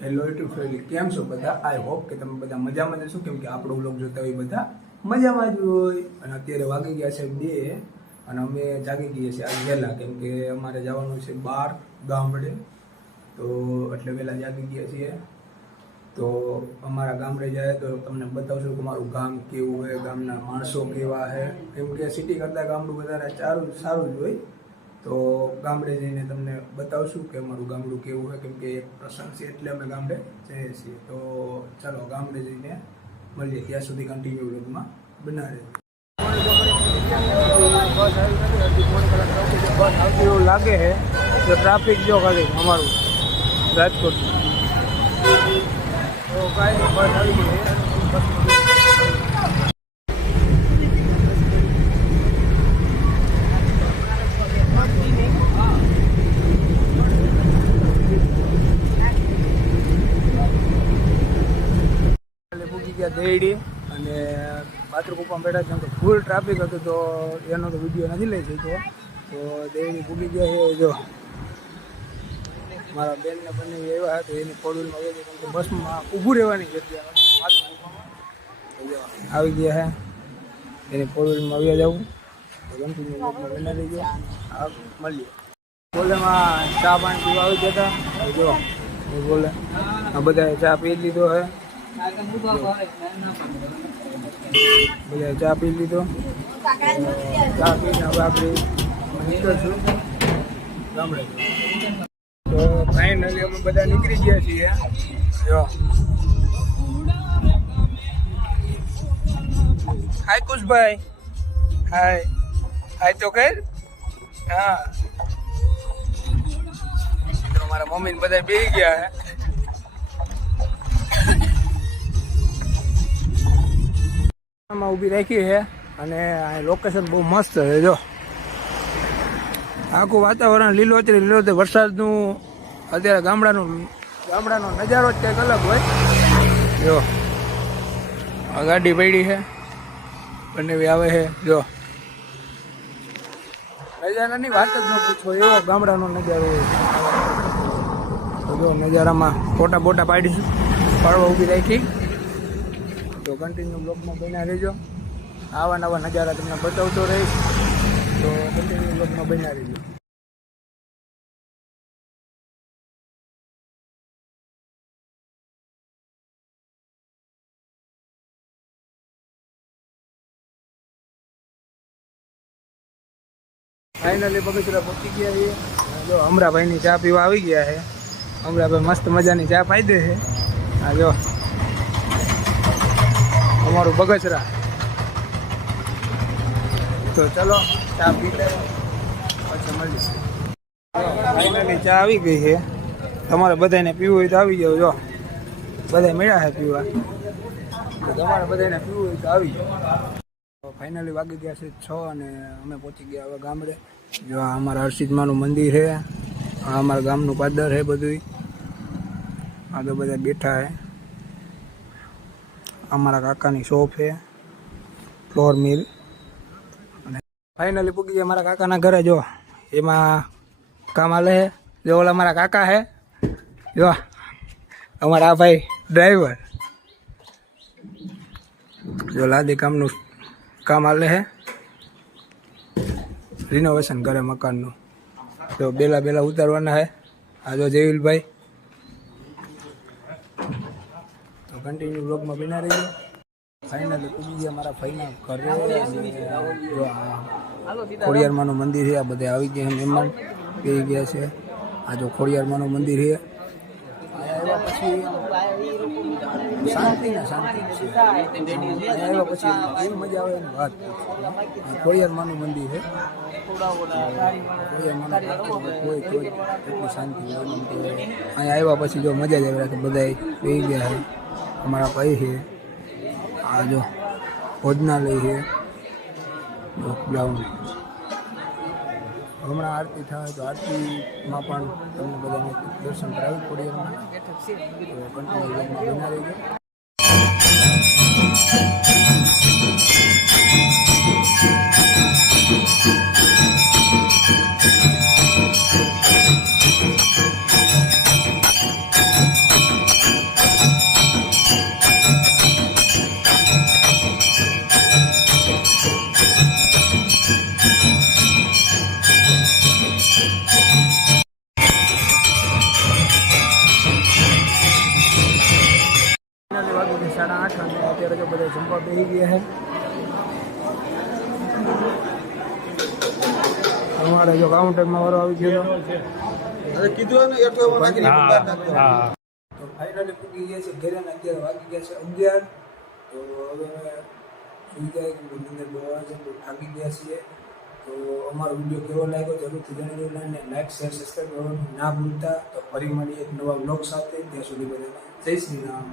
Hello YouTube family, કેમ છો બધા? આઈ હોપ કે તમે બધા મજામાં જશો, કેમ કે આપણો વ્લોગ જોતા હોય બધા મજામાં જ હોય. અને અત્યારે વાગી ગયા છે 2 અને અમે જાગી ગયા છીએ આજ વહેલા, કેમ કે અમારે જવાનું છે બહાર ગામડે, તો એટલે વહેલા જાગી ગયા છીએ. તો અમારા ગામડે જાય તો તમને બતાવશું કે અમારું ગામ કેવું હોય, ગામના માણસો કેવા છે. કેમ કે સિટી કરતાં ગામડું વધારે સારું જ હોય. તો ગામડે જઈને તમને બતાવશું કે અમારું ગામડું કેવું હોય, કેમ કે એક પ્રસંગ છે એટલે અમે ગામડે જઈએ છીએ. તો ચાલો ગામડે જઈને મળીએ, ત્યાં સુધી કન્ટિન્યુ વ્લોગમાં બનાવે. બસ આવતી એવું લાગે છે તો ટ્રાફિક જો ખાલી અમારું રાજકોટ તો કાંઈ બસ આવી ગઈ છે. દેડી અને પાત્રકુપા બેઠા, કેમ કે ફૂલ ટ્રાફિક હતું તો એનો તો વિડીયો નથી લઈ શકતો. તો દેડી ભૂગી ગયા છે. જો મારા બેનને બંને એવા હતા, એની ફોરવ્હીલમાં ગયા, કેમ કે બસમાં ઊભું રહેવાની જગ્યા આવી ગયા છે. એની ફોરવ્હીલમાં આવ્યા જવું તો કન્ટિન્યુ બના લઈ ગયા. મળીએ બોલેમાં ચા પાણી પીવા આવી ગયા હતા. જો બોલે આ બધા ચા પી લીધો હે, બધા ચા પી લીધો. ચા પીને હવે આપણે નીકળશું ગામડે. તો ફાઇનલી અમે બધા નીકળી ગયા છીએ. જો હાય કુશભાઈ, હાય હાય તો કર. હા, મારા મમ્મી ને બધા બેસી ગયા હે. ઊભી રાખી છે અને લોકેશન બહુ મસ્ત છે. જો આખું વાતાવરણ લીલોતરી વરસાદનું. અત્યારે ગામડાનો નજારો જ કંઈક અલગ હોય. જો આ ગાડી પડી છે, બંને આવે છે. જો નજારાની વાત જ ન પૂછો, એવો ગામડાનો નજારો હોય. તો જો નજારામાં ફોટા પાડીશું, પાડવા ઊભી રાખી. તો કન્ટિન્યુ બ્લોગમાં બન્યા રહેજો, આવા નવા નજારા તમને બતાવતો રહીશ. તો કન્ટિન્યુ બ્લોગમાં બન્યા રહેજો. ફાઇનલી બગીચરા પહોંચી ગયા છીએ. જો અમરાભાઈની ચા પીવા આવી ગયા છે. અમરાભાઈ મસ્ત મજાની ચા પાઈ દે છે. હા જો અમારું બગસરા. તો ચલો ચા પી લે પછી મળીએ. ફાઇનલી ચા આવી ગઈ છે. તમારે બધાને પીવું હોય તો આવી જાવ. જો બધા મળ્યા છે પીવા, તો તમારે બધાને પીવું હોય તો આવી જાવ. ફાઇનલી વાગી ગયા છે 6 અને અમે પહોંચી ગયા હવે ગામડે. જો આ અમારા હર્ષિતમાનું મંદિર છે, આ અમારા ગામનું પાદર છે બધું. આ તો બધા બેઠા છે. અમારા કાકાની શોપ છે, ફ્લોર મિલ. અને ફાઇનલી પૂગી ગયા મારા કાકાના ઘરે. જો એમાં કામ હાલે છે. જો ઓલા અમારા કાકા છે. જો અમારા આ ભાઈ ડ્રાઈવર. જો લાદી કામનું કામ હાલે છે, રિનોવેશન કરે મકાનનું. તો બેલા ઉતારવાના છે. આ જો જયવીલભાઈ. તો કન્ટિન્યુ બ્લોગમાં બના રહીએ. ફાઇનલી પૂજી ગયા મારા ભાઈના ઘરે. ખોડિયારમાંનું મંદિર છે. આ બધા આવી ગયા મહેમાન પી ગયા છે. આ જો ખોડિયારમાંનું મંદિર છે. આવ્યા પછી શાંતિ છે. આવ્યા પછી એવી મજા આવે એની વાત. ખોડિયારમાંનું મંદિર છે. કોઈ એટલી શાંતિ અહીંયા આવ્યા પછી જો મજા જ આવે. તો બધા પી ગયા છે. અમારા ભાઈ છે. આ જો ભોજનાલય છે ગ્રાઉન્ડ. હમણાં આરતી થાય તો આરતીમાં પણ તમને બધાને દર્શન કરાવવું પડે. તો કન્ટિન્યુ બના રહી ગયો. થઈ ગયા છે અમારે જો કાઉન્ટરમાં વાળો આવી ગયો કીધું ને એટલો નાખી તો ફાઇનલી પૂગી ગયા છે ઘરે ને અત્યારે વાગી ગયા છે 11 તો હવે સુઈ જાય કે અંદર બહુ આવે છે તો થાકી ગયા છીએ તો અમારો વિડીયો કેવો લાગ્યો જરૂરથી જણાવજો અને લાઈક શેર સબસ્ક્રાઈબ કરવાનું ના ભૂલતા તો ફરી મળીએ એક નવા બ્લોગ સાથે ત્યાં સુધી બધાને જય શ્રી રામ.